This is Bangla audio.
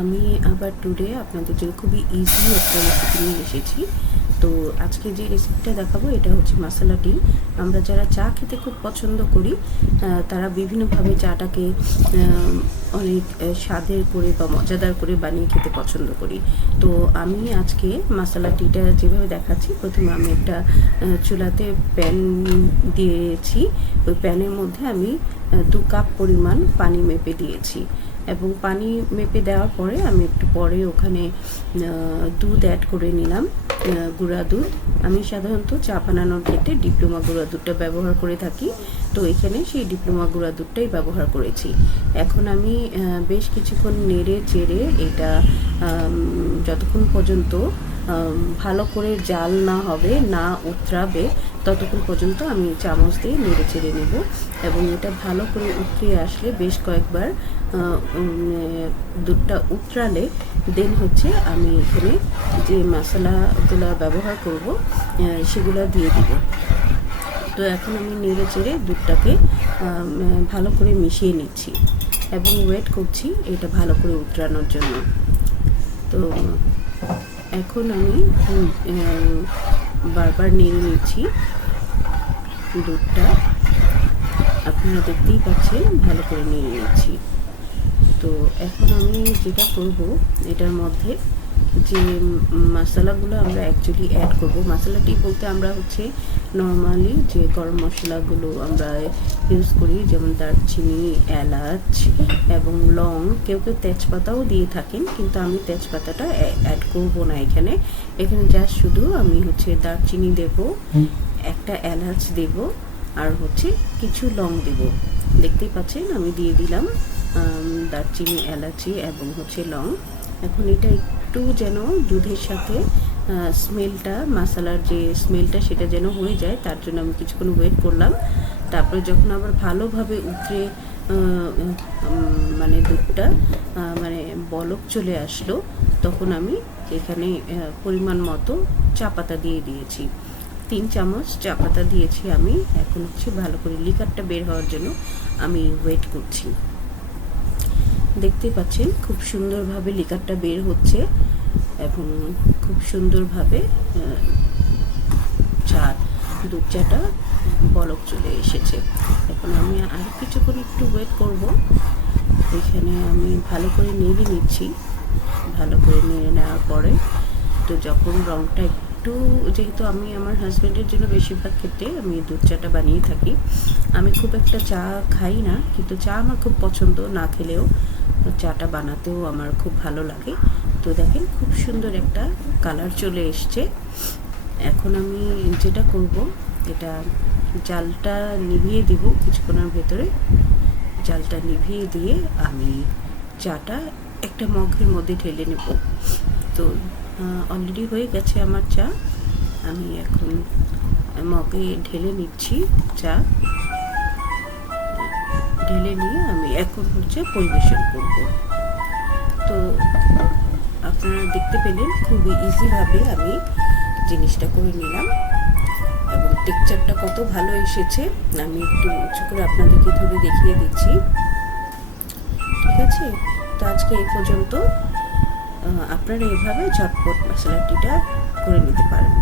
আমি আবার টুডে আপনাদের জন্য খুবই ইজি একটা রেসিপি নিয়ে এসেছি। তো আজকে যে রেসিপিটা দেখাবো এটা হচ্ছে মশলা টি। আমরা যারা চা খেতে খুব পছন্দ করি তারা বিভিন্নভাবে চাটাকে অনেক স্বাদের করে বা মজাদার করে বানিয়ে খেতে পছন্দ করি। তো আমি আজকে মশলা টিটা যেভাবে দেখাচ্ছি, প্রথমে আমি একটা চুলাতে প্যান দিয়েছি। ওই প্যানের মধ্যে আমি 2 কাপ পরিমাণ পানি মেপে দিয়েছি এবং পানি মেপে দেওয়ার পরে আমি একটু পরে ওখানে দুধ অ্যাড করে নিলাম, গুঁড়া দুধ। আমি সাধারণত চা বানানোর ক্ষেত্রে ডিপ্লোমা গুঁড়া দুধটা ব্যবহার করে থাকি, তো এখানে সেই ডিপ্লোমা গুঁড়া দুধটাই ব্যবহার করেছি। এখন আমি বেশ কিছুক্ষণ নেড়ে চেড়ে এটা যতক্ষণ পর্যন্ত ভালো করে জাল না হবে, না উতরাবে, ততক্ষণ পর্যন্ত আমি চামচ দিয়ে নেড়ে চেড়ে নেব এবং এটা ভালো করে উতরে আসলে বেশ কয়েকবার দুধটা উতরালে দেন হচ্ছে আমি এখানে যে মশলাগুলো ব্যবহার করব সেগুলো দিয়ে দিব। তো এখন আমি নেড়ে চেড়ে দুধটাকে ভালো করে মিশিয়ে নিচ্ছি এবং ওয়েট করছি এটা ভালো করে উতরানোর জন্য। তো এখন আমি বারবার নেড়ে নিচ্ছি দুধটা, আপনারা দেখতেই পাচ্ছেন ভালো করে নেড়ে নিচ্ছি। তো এখন আমি যেটা করব, এটার মধ্যে যে মশলাগুলো আমরা অ্যাকচুয়ালি অ্যাড করব, মশলাটি বলতে আমরা হচ্ছে নর্মালি যে গরম মশলাগুলো আমরা ইউজ করি, যেমন দারচিনি, এলাচ এবং লং, কেউ কেউ তেজপাতাও দিয়ে থাকেন, কিন্তু আমি তেজপাতাটা অ্যাড করব না এখানে। জাস্ট শুধু আমি হচ্ছে দারচিনি দেব, একটা এলাচ দেব, আর হচ্ছে কিছু লং দেব। দেখতেই পাচ্ছেন আমি দিয়ে দিলাম দারচিনি, এলাচি এবং হচ্ছে লং। এখন এটা একটু যেন দুধের সাথে স্মেলটা, মশলার যে স্মেলটা সেটা যেন হয়ে যায়, তার জন্য আমি কিছুক্ষণ ওয়েট করলাম। তারপরে যখন আবার ভালোভাবে উতরে মানে দুধটা মানে বলক চলে আসলো, তখন আমি এখানে পরিমাণ মতো চা পাতা দিয়ে দিয়েছি। 3 চামচ চা পাতা দিয়েছি আমি। এখন হচ্ছে ভালো করে লিকারটা বের হওয়ার জন্য আমি ওয়েট করছি। দেখতে পাচ্ছেন খুব সুন্দরভাবে লিকারটা বের হচ্ছে এবং খুব সুন্দরভাবে দুধ চাটা বলক চলে এসেছে। এখন আমি আর কিছুক্ষণ একটু ওয়েট করব। এখানে আমি ভালো করে নেড়ে নিচ্ছি। ভালো করে নেড়ে নেওয়ার পরে তো যখন রঙটা একটু, যেহেতু আমি আমার হাজব্যান্ডের জন্য বেশিরভাগ ক্ষেত্রে আমি দুধ চাটা বানিয়ে থাকি, আমি খুব একটা চা খাই না, কিন্তু চা আমার খুব পছন্দ, না খেলেও চাটা বানাতেও আমার খুব ভালো লাগে। তো দেখেন খুব সুন্দর একটা কালার চলে এসছে। এখন আমি যেটা করব, এটা জালটা নিভিয়ে দিব কিছুক্ষণের ভেতরে। জালটা নিভিয়ে দিয়ে আমি চাটা একটা মগের মধ্যে ঢেলে নেব। তো অলরেডি হয়ে গেছে আমার চা। আমি এখন মগে ঢেলে নিচ্ছি চা। ঢেলে নিয়ে আমি এখন হচ্ছে পরিবেশন করব। তো আপনারা দেখতে পেলেন খুবই ইজিভাবে আমি জিনিসটা করে নিলাম এবং টেক্সচারটা কত ভালো এসেছে। আমি একটু উঁচু করে আপনাদেরকে ধরে দেখিয়ে দিচ্ছি, ঠিক আছে? তো আজকে এই পর্যন্ত। আপনারা এভাবে ঝটপট মশলা টিটা করে নিতে পারেন।